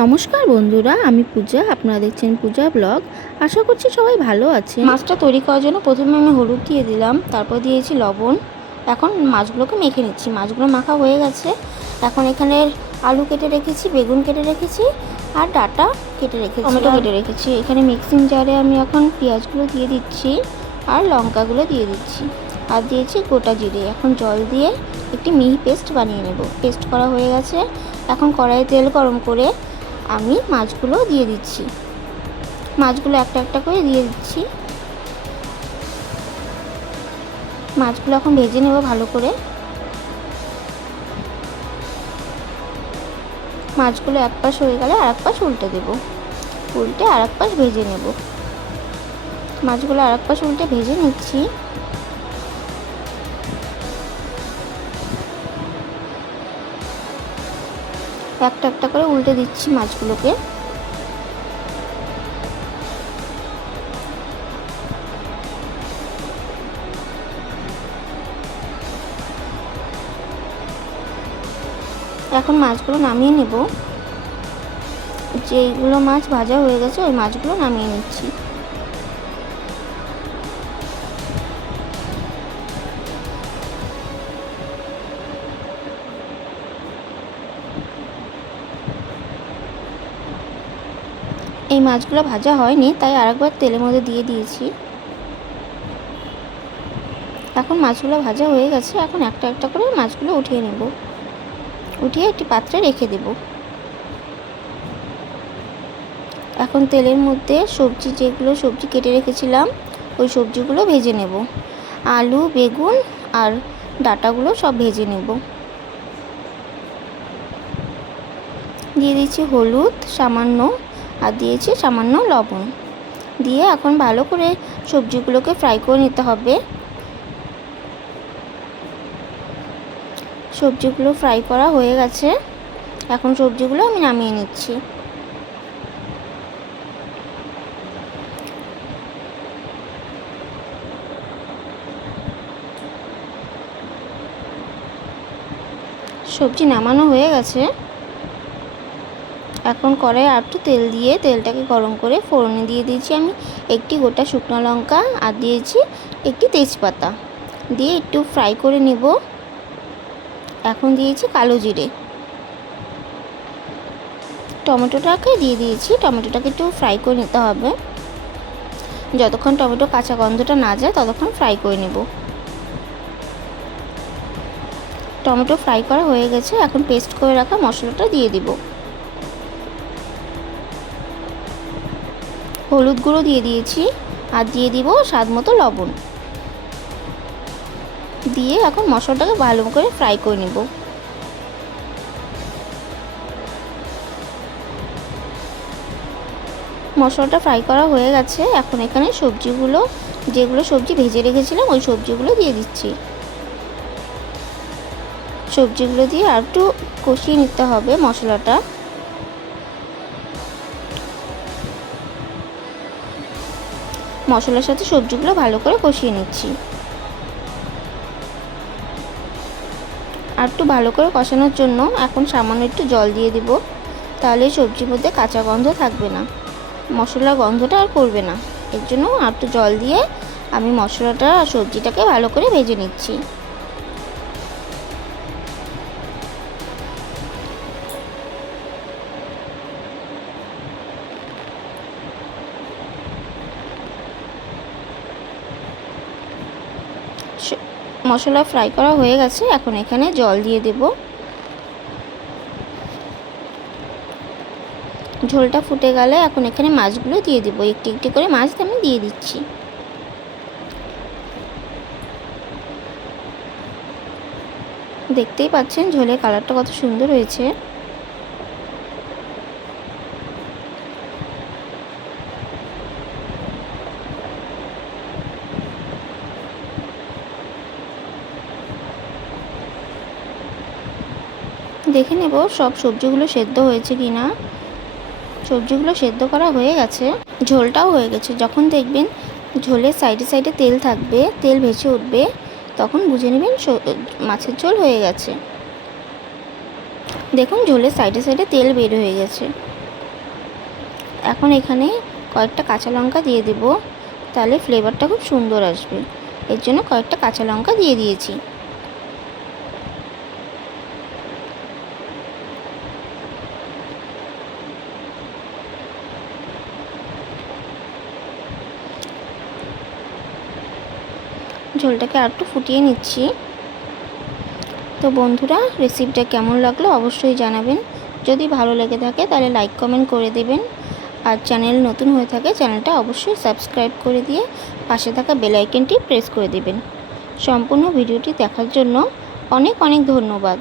নমস্কার বন্ধুরা, আমি পূজা। আপনারা দেখছেন পূজা ব্লগ। আশা করছি সবাই ভালো আছে। মাছটা তৈরি করার জন্য প্রথমে আমি হলুদ দিয়ে দিলাম, তারপর দিয়েছি লবণ। এখন মাছগুলোকে মেখে নিচ্ছি। মাছগুলো মাখা হয়ে গেছে। এখন এখানে আলু কেটে রেখেছি, বেগুন কেটে রেখেছি, আর ডাঁটা কেটে রেখেছি, টমেটো কেটে রেখেছি। এখানে মিক্সিং জারে আমি এখন পেঁয়াজগুলো দিয়ে দিচ্ছি আর লঙ্কাগুলো দিয়ে দিচ্ছি, আর দিয়েছি গোটা জিরে। এখন জল দিয়ে একটি মিহি পেস্ট বানিয়ে নেব। পেস্ট করা হয়ে গেছে। এখন কড়াইয়ে তেল গরম করে আমি মাছগুলো দিয়ে দিচ্ছি। মাছগুলো একটা একটা করে দিয়ে দিচ্ছি। মাছগুলো এখন ভেজে নেব ভালো করে। মাছগুলো এক পাশ হয়ে গেলে আর এক পাশ উল্টে দেব। উল্টে আর এক পাশ ভেজে নেব। মাছগুলো আর এক পাশ উল্টে ভেজে নিচ্ছি। একটা একটা করে উল্টে দিচ্ছি মাছগুলোকে। এখন মাছগুলো নামিয়ে নেব। যেগুলো মাছ ভাজা হয়ে গেছে ওই মাছগুলো নামিয়ে নিচ্ছি। এই মাছগুলো ভাজা হয়নি, তাই আরেকবার তেলের মধ্যে দিয়ে দিয়েছি। এখন মাছগুলো ভাজা হয়ে গেছে। এখন একটা একটা করে মাছগুলো উঠিয়ে নেব। উঠিয়ে একটি পাত্রে রেখে দেব। এখন তেলের মধ্যে যেগুলো সবজি কেটে রেখেছিলাম ওই সবজিগুলো ভেজে নেব। আলু, বেগুন আর ডাঁটাগুলো সব ভেজে নেব। দিয়ে দিচ্ছি হলুদ সামান্য, আর দিয়েছি সামান্য লবণ। দিয়ে এখন ভালো করে সবজিগুলোকে ফ্রাই করে নিতে হবে। সবজিগুলো ফ্রাই করা হয়ে গেছে। এখন সবজিগুলো আমি নামিয়ে নিচ্ছি। সবজি নামানো হয়ে গেছে। এখন কড়াইয়ে আর একটু তেল দিয়ে তেলটাকে গরম করে ফোড়নে দিয়ে দিয়েছি আমি একটি গোটা শুকনো লঙ্কা, আর দিয়েছি একটি তেজপাতা। দিয়ে একটু ফ্রাই করে নেব। এখন দিয়েছি কালো জিরে। টমেটোটাকে দিয়ে দিয়েছি। টমেটোটাকে একটু ফ্রাই করে নিতে হবে। যতক্ষণ টমেটো কাঁচা গন্ধটা না যায় ততক্ষণ ফ্রাই করে নেব। টমেটো ফ্রাই করা হয়ে গেছে। এখন পেস্ট করে রাখা মশলাটা দিয়ে দিব। হলুদ গুঁড়ো দিয়ে দিয়েছি, আর দিয়ে দিব স্বাদ মতো লবণ। দিয়ে এখন মশলাটাকে ভালো করে ফ্রাই করে নেব। মশলাটা ফ্রাই করা হয়ে গেছে। এখন এখানে যেগুলো সবজি ভেজে রেখেছিলাম ওই সবজিগুলো দিয়ে দিচ্ছি। সবজিগুলো দিয়ে আর একটু কষিয়ে নিতে হবে মশলাটা। মশলার সাথে সবজিগুলো ভালো করে কষিয়ে নিচ্ছি। আর একটু ভালো করে কষানোর জন্য এখন সামান্য একটু জল দিয়ে দিব। তাহলে সবজির মধ্যে কাঁচা গন্ধ থাকবে না, মশলার গন্ধটা আর করবে না। এর জন্য আর একটু জল দিয়ে আমি মশলাটা আর সবজিটাকে ভালো করে ভেজে নিচ্ছি। মশলা ফ্রাই করা হয়ে গেছে। এখন এখানে জল দিয়ে দেব। ঝোলটা ফুটে গেলে এখন এখানে মাছগুলো দিয়ে দেবো। একটি একটি করে মাছ আমি দিয়ে দিচ্ছি। দেখতেই পাচ্ছেন ঝোলের কালারটা কত সুন্দর হয়েছে। দেখে নেব সব সবজিগুলো সেদ্ধ হয়েছে কিনা। সবজিগুলো সেদ্ধ করা হয়ে গেছে, ঝোলটাও হয়ে গেছে। যখন দেখবেন ঝোলের সাইডে সাইডে তেল থাকবে, তেল ভেসে উঠবে, তখন বুঝে নেবেন মাছের ঝোল হয়ে গেছে। দেখুন ঝোলের সাইডে সাইডে তেল বের হয়ে গেছে। এখন এখানে কয়েকটা কাঁচা লঙ্কা দিয়ে দেব, তাহলে ফ্লেভারটা খুব সুন্দর আসবে। এর জন্য কয়েকটা কাঁচা লঙ্কা দিয়ে দিয়েছি। ঝোলটাকে আর একটু ফুটিয়ে নিচ্ছি। তো বন্ধুরা, রেসিপিটা কেমন লাগলো অবশ্যই জানাবেন। যদি ভালো লেগে থাকে তাহলে লাইক কমেন্ট করে দেবেন। আর চ্যানেল নতুন হয়ে থাকে চ্যানেলটা অবশ্যই সাবস্ক্রাইব করে দিয়ে পাশে থাকা বেল আইকনটি প্রেস করে দেবেন। সম্পূর্ণ ভিডিওটি দেখার জন্য অনেক অনেক ধন্যবাদ।